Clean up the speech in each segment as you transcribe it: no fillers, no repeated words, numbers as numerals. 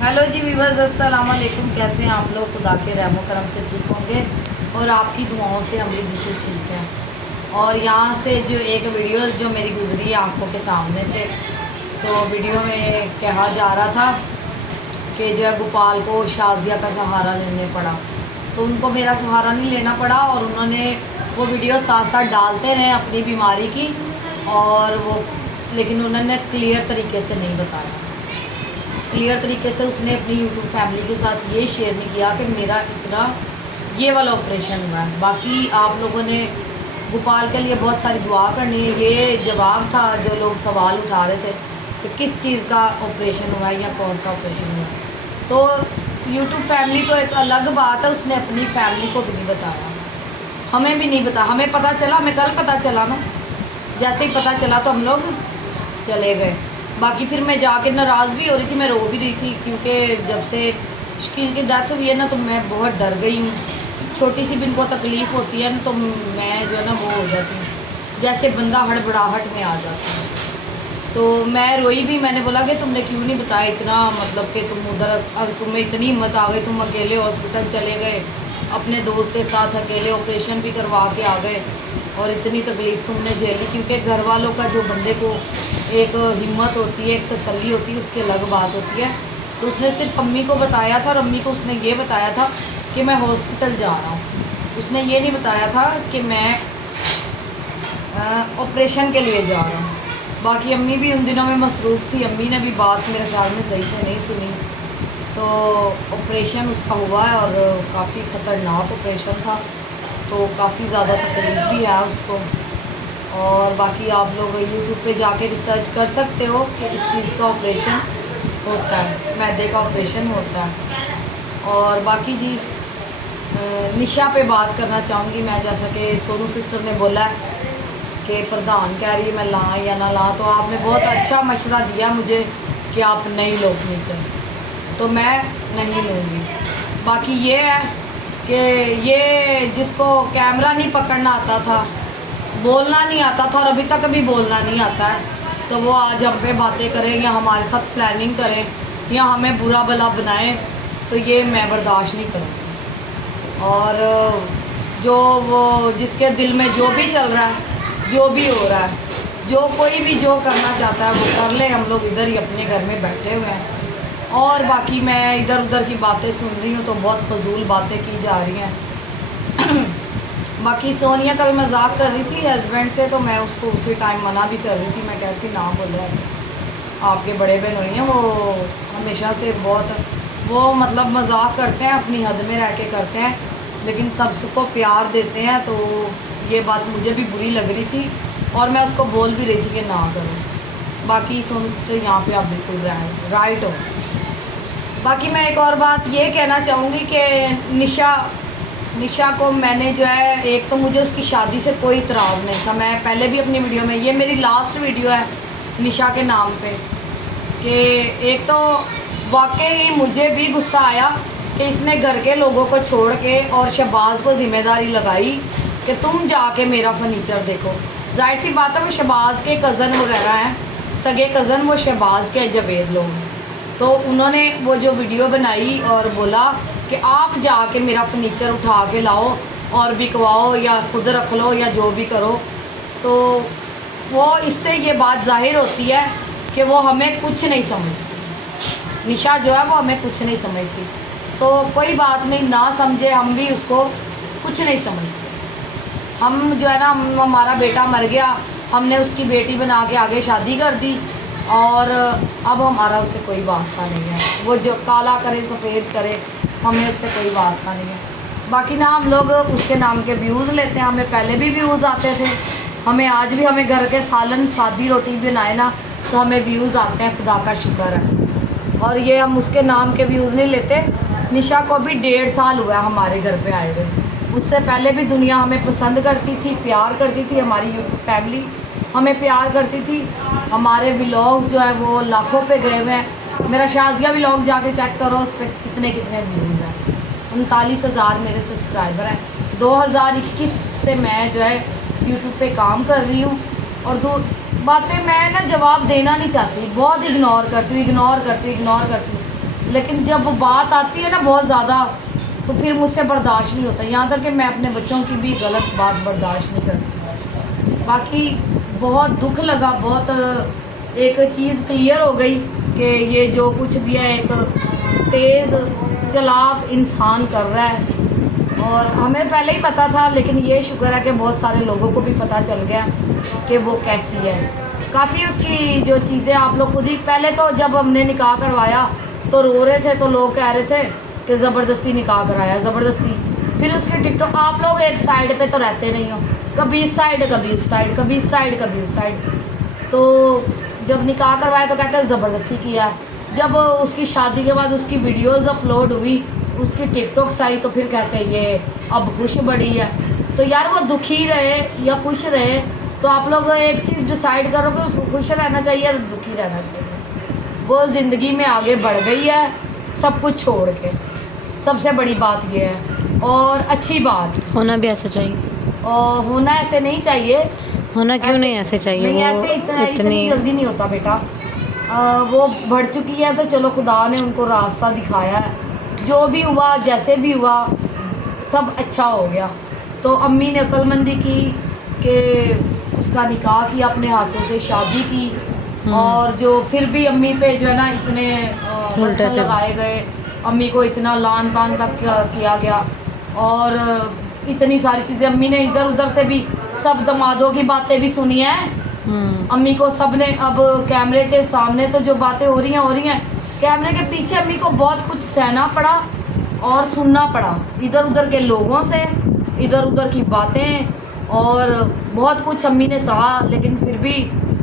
Hello जी viewers, अस्सलाम वालेकुम। कैसे हैं आप लोग? खुदा के रहमो करम से ठीक होंगे और आपकी दुआओं से हम भी बिल्कुल ठीक हैं। और यहाँ से जो एक वीडियो जो मेरी गुजरी है आंखों के सामने से, तो वीडियो में कहा जा रहा था कि जो है गोपाल को शाजिया का सहारा लेने पड़ा। तो उनको मेरा सहारा नहीं लेना पड़ा और उन्होंने वो वीडियो साथ साथ डालते रहे अपनी बीमारी की, और वो लेकिन उन्होंने क्लियर तरीके से नहीं बताया। क्लियर तरीके से उसने अपनी यूट्यूब फैमिली के साथ ये शेयर नहीं किया कि मेरा इतना ये वाला ऑपरेशन हुआ है। बाकी आप लोगों ने गोपाल के लिए बहुत सारी दुआ करनी है। ये जवाब था जो लोग सवाल उठा रहे थे कि किस चीज़ का ऑपरेशन हुआ है या कौन सा ऑपरेशन हुआ है। तो यूट्यूब फैमिली तो एक अलग बात है, उसने अपनी फैमिली को भी नहीं बताया, हमें भी नहीं बताया। हमें पता चला, हमें कल पता चला ना, जैसे ही पता चला तो हम लोग चले गए। बाकी फिर मैं जाके नाराज़ भी हो रही थी, मैं रो भी रही थी, क्योंकि जब से शकील की डेथ हुई है ना तो मैं बहुत डर गई हूँ। छोटी सी भी इनको तकलीफ़ होती है ना तो मैं जो है ना वो हो जाती हूँ, जैसे बंदा हड़बड़ाहट में आ जाता है। तो मैं रोई भी, मैंने बोला कि तुमने क्यों नहीं बताया इतना, मतलब कि तुम उधर तुम्हें इतनी हिम्मत आ गई, तुम अकेले हॉस्पिटल चले गए, अपने दोस्त के साथ अकेले ऑपरेशन भी करवा के आ गए और इतनी तकलीफ़ तुमने झेली। क्योंकि घर वालों का जो बंदे को एक हिम्मत होती है, एक तसल्ली होती है, उसकी अलग बात होती है। तो उसने सिर्फ अम्मी को बताया था और अम्मी को उसने ये बताया था कि मैं हॉस्पिटल जा रहा हूँ। उसने ये नहीं बताया था कि मैं ऑपरेशन के लिए जा रहा हूँ। बाकी अम्मी भी उन दिनों में मसरूफ़ थी, अम्मी ने भी बात मेरे ख्याल में सही से नहीं सुनी। तो ऑपरेशन उसका हुआ है और काफ़ी ख़तरनाक ऑपरेशन था, तो काफ़ी ज़्यादा तकलीफ़ भी है उसको। और बाकी आप लोग यूट्यूब पे जाके रिसर्च कर सकते हो कि इस चीज़ का ऑपरेशन होता है, मैदे का ऑपरेशन होता है। और बाकी जी निशा पे बात करना चाहूँगी मैं, जैसा कि सोनू सिस्टर ने बोला है कि प्रधान कह रही है मैं लाँ या ना लाँ, तो आपने बहुत अच्छा मशवरा दिया मुझे कि आप नहीं लो फर्नीचर, तो मैं नहीं लूँगी। बाकी ये है कि ये जिसको कैमरा नहीं पकड़ना आता था, बोलना नहीं आता था और अभी तक भी बोलना नहीं आता है, तो वो आज हम पे बातें करें या हमारे साथ प्लानिंग करें या हमें बुरा भला बनाएं, तो ये मैं बर्दाश्त नहीं करूँगी। और जो वो जिसके दिल में जो भी चल रहा है, जो भी हो रहा है, जो कोई भी जो करना चाहता है वो कर ले। हम लोग इधर ही अपने घर में बैठे हुए हैं और बाकी मैं इधर उधर की बातें सुन रही हूँ तो बहुत फजूल बातें की जा रही हैं। बाकी सोनिया कल मजाक कर रही थी हस्बैंड से, तो मैं उसको उसी टाइम मना भी कर रही थी। मैं कहती ना बोलो ऐसे, आपके बड़े बहन हुई हैं, वो हमेशा से बहुत वो मतलब मजाक करते हैं, अपनी हद में रह के करते हैं, लेकिन सबको प्यार देते हैं। तो ये बात मुझे भी बुरी लग रही थी और मैं उसको बोल भी रही थी कि ना करो। बाकी सोनू सिस्टर यहाँ पे आप बिल्कुल राइट हो। बाकी मैं एक और बात ये कहना चाहूँगी कि निशा को मैंने जो है, एक तो मुझे उसकी शादी से कोई इतराज़ नहीं था। मैं पहले भी अपनी वीडियो में, ये मेरी लास्ट वीडियो है निशा के नाम पे, कि एक तो वाकई मुझे भी गुस्सा आया कि इसने घर के लोगों को छोड़ के और शहबाज को ज़िम्मेदारी लगाई कि तुम जाके मेरा फर्नीचर देखो। जाहिर सी बात है वो शहबाज के कज़न वगैरह हैं, सगे कज़न वो शहबाज के जावेद लोग, तो उन्होंने वो जो वीडियो बनाई और बोला कि आप जाके मेरा फर्नीचर उठा के लाओ और बिकवाओ या खुद रख लो या जो भी करो। तो वो इससे ये बात जाहिर होती है कि वो हमें कुछ नहीं समझती। निशा जो है वो हमें कुछ नहीं समझती। तो कोई बात नहीं, ना समझे, हम भी उसको कुछ नहीं समझते। हम जो है ना, हमारा बेटा मर गया, हमने उसकी बेटी बना के आगे शादी कर दी और अब हमारा उससे कोई वास्ता नहीं है। वो जो काला करे सफ़ेद करे, हमें उससे कोई वास्ता नहीं है। बाकी ना हम लोग उसके नाम के व्यूज़ लेते हैं, हमें पहले भी व्यूज़ आते थे, हमें आज भी, हमें घर के सालन सादी रोटी बनाए ना तो हमें व्यूज़ आते हैं, खुदा का शुक्र है। और ये हम उसके नाम के व्यूज़ नहीं लेते। निशा को भी 1.5 साल हुआ है हमारे घर पे आए हुए। उससे पहले भी दुनिया हमें पसंद करती थी, प्यार करती थी, हमारी यूट्यूब फैमिली हमें प्यार करती थी। हमारे व्लॉग्स जो है वो लाखों पे गए हुए हैं। मेरा शाजिया व्लॉग जाके चेक करो, उस पर कितने कितने व्यूज़ हैं। 39,000 मेरे सब्सक्राइबर हैं। 2021 से मैं जो है यूट्यूब पे काम कर रही हूँ और बातें मैं ना जवाब देना नहीं चाहती, बहुत इग्नोर करती हूँ। लेकिन जब बात आती है ना बहुत ज़्यादा, तो फिर मुझसे बर्दाश्त नहीं होता। यहाँ तक कि मैं अपने बच्चों की भी गलत बात बर्दाश्त नहीं करती। बाकी बहुत दुख लगा, बहुत एक चीज़ क्लियर हो गई कि ये जो कुछ भी है एक तेज़ चालाक इंसान कर रहा है। और हमें पहले ही पता था, लेकिन ये शुक्र है कि बहुत सारे लोगों को भी पता चल गया कि वो कैसी है। काफ़ी उसकी जो चीज़ें आप लोग खुद ही, पहले तो जब हमने निकाह करवाया तो रो रहे थे, तो लोग कह रहे थे कि ज़बरदस्ती निकाह कराया, ज़बरदस्ती। फिर उसके टिकटॉक, आप लोग एक साइड पे तो रहते नहीं हो, कभी इस साइड कभी उस साइड, कभी इस साइड कभी उस साइड। तो जब निकाह करवाया तो कहते हैं ज़बरदस्ती किया है। जब उसकी शादी के बाद उसकी वीडियोज़ अपलोड हुई, उसकी टिकटॉक्स आई, तो फिर कहते हैं ये अब खुश बड़ी है। तो यार वो दुखी रहे या खुश रहे, तो आप लोग एक चीज़ डिसाइड करो कि उसको खुश रहना चाहिए या दुखी रहना चाहिए। वो ज़िंदगी में आगे बढ़ गई है सब कुछ छोड़ के, सबसे बड़ी बात ये है। और अच्छी बात होना भी ऐसा चाहिए, और होना ऐसे नहीं चाहिए। होना क्यों नहीं ऐसे चाहिए? नहीं, वो ऐसे इतनी जल्दी नहीं होता बेटा। वो बढ़ चुकी है तो चलो खुदा ने उनको रास्ता दिखाया है। जो भी हुआ जैसे भी हुआ सब अच्छा हो गया। तो अम्मी ने अक्लमंदी की कि उसका निकाह किया, अपने हाथों से शादी की। और जो फिर भी अम्मी पे जो है ना इतने लक्षण लगाए गए, अम्मी को इतना लान तान तक किया गया। और इतनी सारी चीज़ें अम्मी ने इधर उधर से भी, सब दमादों की बातें भी सुनी है अम्मी को सब ने। अब कैमरे के सामने तो जो बातें हो रही हैं, कैमरे के पीछे अम्मी को बहुत कुछ सहना पड़ा और सुनना पड़ा, इधर उधर के लोगों से, इधर उधर की बातें, और बहुत कुछ अम्मी ने सहा। लेकिन फिर भी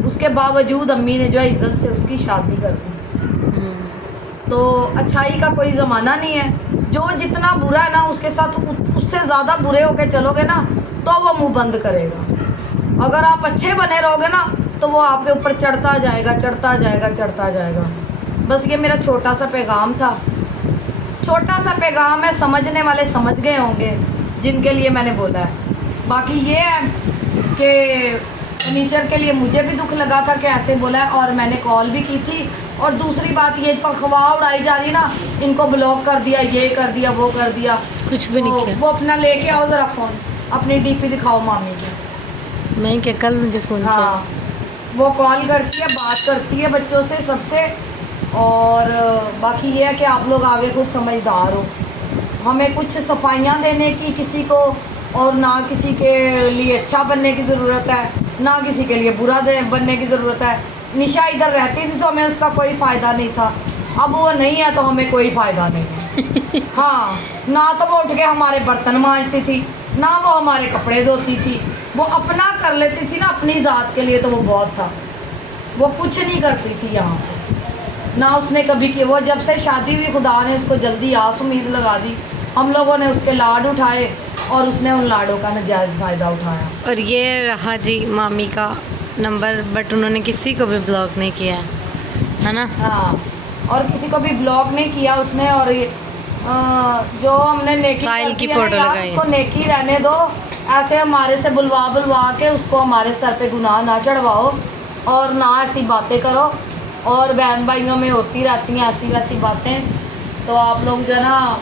उसके बावजूद अम्मी ने जो है इज्जत से उसकी शादी कर दी। तो अच्छाई का कोई ज़माना नहीं है। जो जितना बुरा है ना उसके साथ उससे ज़्यादा बुरे होके चलोगे ना तो वो मुंह बंद करेगा। अगर आप अच्छे बने रहोगे ना तो वो आपके ऊपर चढ़ता जाएगा, चढ़ता जाएगा, चढ़ता जाएगा। बस ये मेरा छोटा सा पैगाम था, छोटा सा पैगाम है, समझने वाले समझ गए होंगे जिनके लिए मैंने बोला है। बाकी ये है कि फर्नीचर के लिए मुझे भी दुख लगा था कि ऐसे बोला है, और मैंने कॉल भी की थी। और दूसरी बात ये जो अफवाह उड़ाई जा रही ना, इनको ब्लॉक कर दिया, ये कर दिया, वो कर दिया, कुछ भी नहीं किया। वो अपना लेके आओ ज़रा फ़ोन, अपनी डीपी दिखाओ मामी की। नहीं क्या, कल मुझे फ़ोन किया। हाँ, वो कॉल करती है, बात करती है बच्चों से, सबसे। और बाकी ये है कि आप लोग आगे खुद समझदार हो। हमें कुछ सफाइयाँ देने की किसी को, और ना किसी के लिए अच्छा बनने की ज़रूरत है, ना किसी के लिए बुरा बनने की ज़रूरत है। निशा इधर रहती थी तो हमें उसका कोई फ़ायदा नहीं था, अब वो नहीं है तो हमें कोई फ़ायदा नहीं है। हाँ, ना तो वो उठ के हमारे बर्तन मांजती थी, ना वो हमारे कपड़े धोती थी। वो अपना कर लेती थी ना अपनी ज़ात के लिए, तो वो बहुत था। वो कुछ नहीं करती थी यहाँ पे, ना उसने कभी की। वो जब से शादी हुई खुदा ने उसको जल्दी आस उम्मीद लगा दी। हम लोगों ने उसके लाड उठाए और उसने उन लाडों का नाजायज़ फ़ायदा उठाया। और ये रहा जी मामी का नंबर, बट उन्होंने किसी को भी ब्लॉक नहीं किया है ना। हाँ, और किसी को भी ब्लॉक नहीं किया उसने। और ये जो हमने नेकी साहिल की करती है फ़ोटो ना यार, लगाई। उसको नेकी रहने दो। ऐसे हमारे से बुलवा के उसको हमारे सर पे गुनाह ना चढ़वाओ, और ना ऐसी बातें करो। और बहन भाइयों में होती रहती हैं ऐसी वैसी बातें। तो आप लोग जो है ना,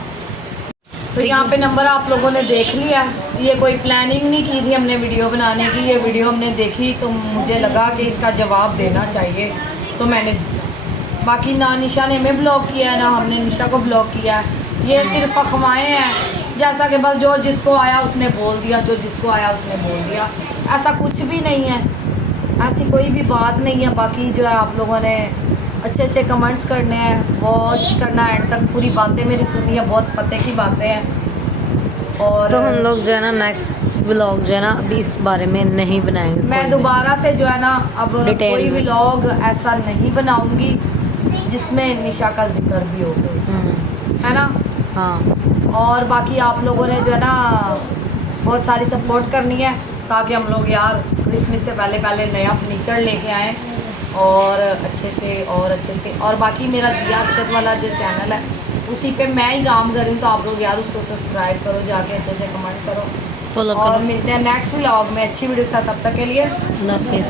तो यहाँ पे नंबर आप लोगों ने देख लिया। ये कोई प्लानिंग नहीं की थी हमने वीडियो बनाने की, ये वीडियो हमने देखी तो मुझे लगा कि इसका जवाब देना चाहिए, तो मैंने। बाकी ना निशा ने हमें ब्लॉक किया है, ना हमने निशा को ब्लॉक किया है। ये सिर्फ अफवाहें हैं, जैसा कि बस जो जिसको आया उसने बोल दिया, जो जिसको आया उसने बोल दिया। ऐसा कुछ भी नहीं है, ऐसी कोई भी बात नहीं है। बाकी जो है आप लोगों ने अच्छे अच्छे कमेंट्स करने हैं, वॉच करना एंड तक, पूरी बातें मेरी सुनी है, बहुत पते की बातें हैं। और तो हम लोग जो है ना नेक्स्ट व्लॉग जो है ना अभी इस बारे में नहीं बनाएंगे। मैं दोबारा से जो है ना अब डिटेल कोई में। व्लॉग ऐसा नहीं बनाऊंगी जिसमें निशा का जिक्र भी हो, है ना। हाँ, और बाकी आप लोगों ने जो है ना बहुत सारी सपोर्ट करनी है, ताकि हम लोग यार क्रिसमस से पहले पहले नया फर्नीचर लेके आएँ और अच्छे से। और बाकी मेरा दिया अक्षत वाला जो चैनल है उसी पे मैं ही काम कर रही हूँ, तो आप लोग यार उसको सब्सक्राइब करो, जाके अच्छे से कमेंट करो। फॉलो और करो। मिलते हैं नेक्स्ट व्लॉग में अच्छी वीडियो के साथ, तब तक के लिए अल्लाह हाफिज़।